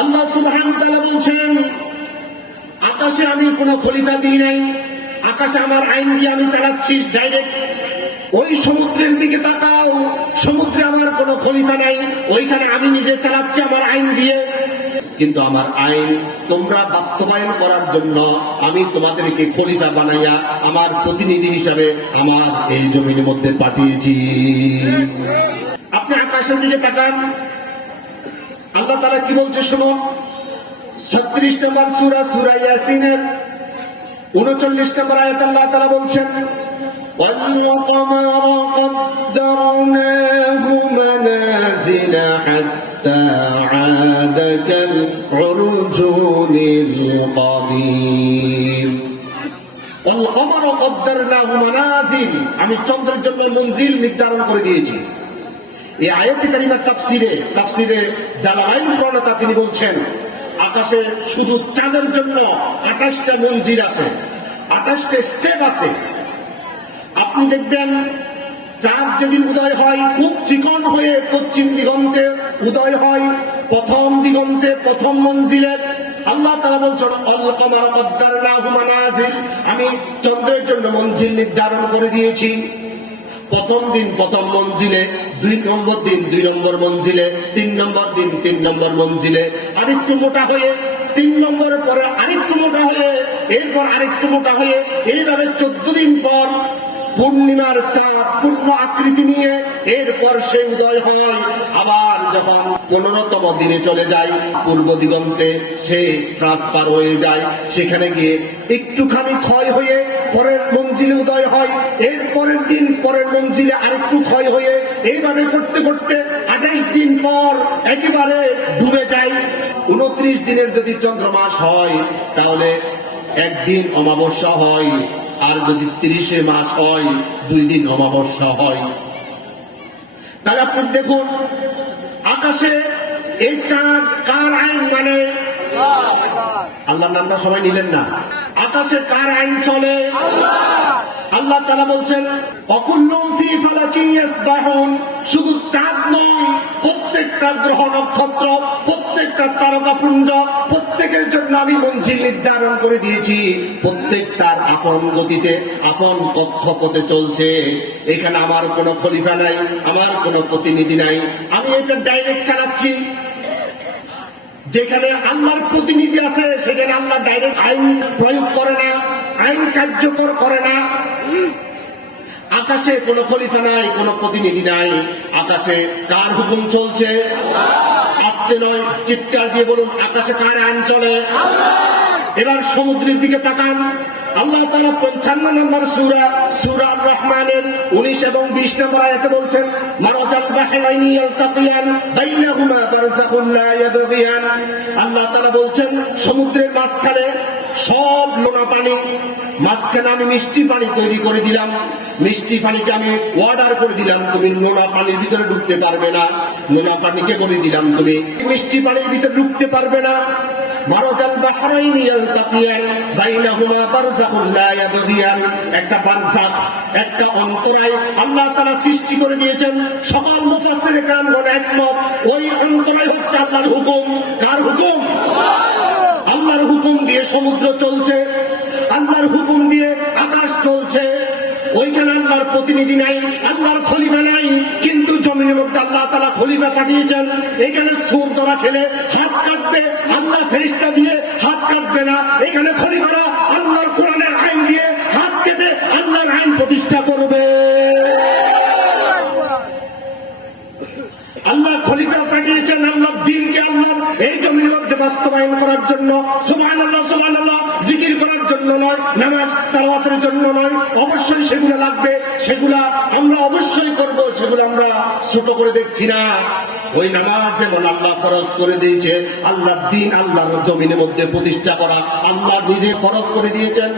আল্লাহ সুবহান বলছেন, আকাশে আমি কোনো খলিফা দিই নাই, আকাশে আমার আইন দিয়ে আমি চালাচ্ছি ডাইরেক্ট ওই সমুদ্রের দিকে তাকাও, সমুদ্রে আমার কোনো খলিফা নাই, ওইখানে আমি নিজে চালাচ্ছি আমার আইন দিয়ে। কিন্তু আমার আইন তোমরা বাস্তবায়ন করার জন্য আমি তোমাদেরকে খলিফা বানাইয়া আমার প্রতিনিধি হিসাবে আমার এই জমির মধ্যে পাঠিয়েছি। আপনি আকাশের দিকে তাকান আল্লাহ তালা কি বলছে শুনুন ছত্রিশ নম্বর সুরা সুরা ইয়াসিনের উনচল্লিশ নম্বর আয়াত আল্লাহ তালা বলছেন والقمر قدرناه منازل حتى عاد كالعرجون القديم والقمر قدرناه منازل আমি চন্দ্রের জন্য মঞ্জিল নির্ধারণ করে দিয়েছি এই আয়াতি কারিমার তাফসিরে তাফসিরে জালালাইন প্রণেতা তিনি বলছেন, আকাশে শুধু চাঁদের জন্য আঠাশটা মঞ্জিল আছে, আঠাশটা স্টেপ আছে। আপনি দেখবেন, চাঁদ যেদিন উদয় হয়, খুব চিকন হয়ে পশ্চিম দিগন্তে উদয় হয়, প্রথম দিগন্তে প্রথম মঞ্জিলে। আল্লাহ তারা বলছেন আমি চন্দ্রের জন্য মঞ্জিল নির্ধারণ করে দিয়েছি। প্রথম দিন প্রথম মঞ্জিলে দুই নম্বর দিন, দুই নম্বর মঞ্জিলে, তিন নম্বর দিন, তিন নম্বর মঞ্জিলে। আরেকটু মোটা হয়ে, তিন নম্বরের পরে আরেকটু মোটা হয়ে, এরপর আরেকটু মোটা হয়ে, এইভাবে চোদ্দ দিন পর পূর্ণিমার চাঁদ, পূর্ণ আকৃতি নিয়ে এরপর সে উদয় হয়। আবার যখন পনেরোতম দিনে চলে যায়, পূর্ব দিগন্তে সে ট্রান্সফার হয়ে যায়। সেখানে গিয়ে একটুখানি ক্ষয় হয়ে পরের মঞ্জিলে উদয় হয়। এর পরের দিন পরের মঞ্জিলে আরেকটু ক্ষয় হয়ে এইভাবে করতে করতে আঠাইশ দিন পর একেবারে ডুবে যায়। উনত্রিশ দিনের যদি চন্দ্রমাস হয়, তাহলে একদিন অমাবস্যা হয়। আর যদি তিরিশে মাস হয়, দুই দিন অমাবস্যা হয়। তাহলে আপনি দেখুন, আকাশে এই চাঁদ কার আইন মানে? আল্লাহর নামটা সবাই নিলেন না। আকাশে কার আইন চলে? আল্লাহ। তালা বলছেন শুধু চাঁদ নয় প্রত্যেকটা গ্রহ নক্ষত্র প্রত্যেকটা তারকাপুঞ্জ প্রত্যেকের জন্য আমি মঞ্জিল নির্ধারণ করে দিয়েছি। প্রত্যেকটার আপন গতিতে আপন কক্ষপথে চলছে। এখানে আমার কোনো খলিফা নাই আমার কোনো প্রতিনিধি নাই। আমি এটা ডাইরেক্ট চালাচ্ছি। যেখানে আল্লাহর প্রতিনিধি আছে, সেখানে আল্লাহ ডাইরেক্ট আইন প্রয়োগ করে না, আইন কার্যকর করে না। আকাশে কোনো খলিফা নাই, কোনো প্রতিনিধি নাই। আকাশে কার হুকুম চলছে? আসতে নয়, চিৎকার দিয়ে বলুন, আকাশে কার আইন চলে? এবার সমুদ্রের দিকে তাকান। আল্লাহ তালা পঞ্চান্ন নম্বর সুরা সুরা রহমানের উনিশ এবং বিশ নম্বর আয়াতে বলছেন মারাজাল বাহরাইনি ইয়ালতাকিয়ান বাইনাহুমা বারযাখুন লা আল্লাহ তাআলা বলছেন, সমুদ্রের মাঝখানে সব লোনা পানি, মাঝখানে আমি মিষ্টি পানি তৈরি করে দিলাম। মিষ্টি পানিকে আমি অর্ডার করে দিলাম। তুমি নোনা পানির ভিতরে ঢুকতে পারবে না। নোনা পানিকে বলে দিলাম তুমি। মিষ্টি পানির ভিতরে ঢুকতে পারবে না। মারজাল বাহরাইনি ইয়ালতাকিয়ান বাইনাহুমা বারযাখুন লা ইয়াবগিয়ান একটা বারযাখ একটা অন্তরায় আল্লাহ তাআলা সৃষ্টি করে দিয়েছেন। সকল মুফাসসিরে কেরামগণ একমত ওই অন্তরায় হচ্ছে আল্লাহর হুকুম। কার হুকুম। আল্লাহর হুকুম দিয়ে সমুদ্র চলছে। আল্লাহর হুকুম আল্লাহর প্রতিনিধি নাই, আল্লাহর খলিফা নাই, কিন্তু জমিনের মধ্যে আল্লাহ তালা খলিফা পাঠিয়েছেন। এখানে সুর ধরা খেলে হাত কাটবে, আল্লাহ ফেরিস্তা দিয়ে হাত কাটবে না। এখানে খলিফারা আল্লাহর কোরআনের আইন দিয়ে হাত কেটে আল্লাহর আইন প্রতিষ্ঠা করবে। আল্লাহ খলিফা পাঠিয়েছেন আল্লাহ দিনকে আল্লাহ এই জমির মধ্যে বাস্তবায়ন করার জন্য। সুবহান আল্লাহ সুবহান আল্লাহ জিকির করার জন্য নয়, নামাজ তালাওয়াতের জন্য নয় অবশ্যই সেগুলো লাগবে সেগুলা আমরা অবশ্যই করব, সেগুলো আমরা ছোট করে দেখছি না। ওই নামাজ যেমন আল্লাহ ফরজ করে দিয়েছে আল্লাহ দিন আল্লাহর জমিনের মধ্যে প্রতিষ্ঠা করা, আল্লাহ নিজে খরচ করে দিয়েছেন।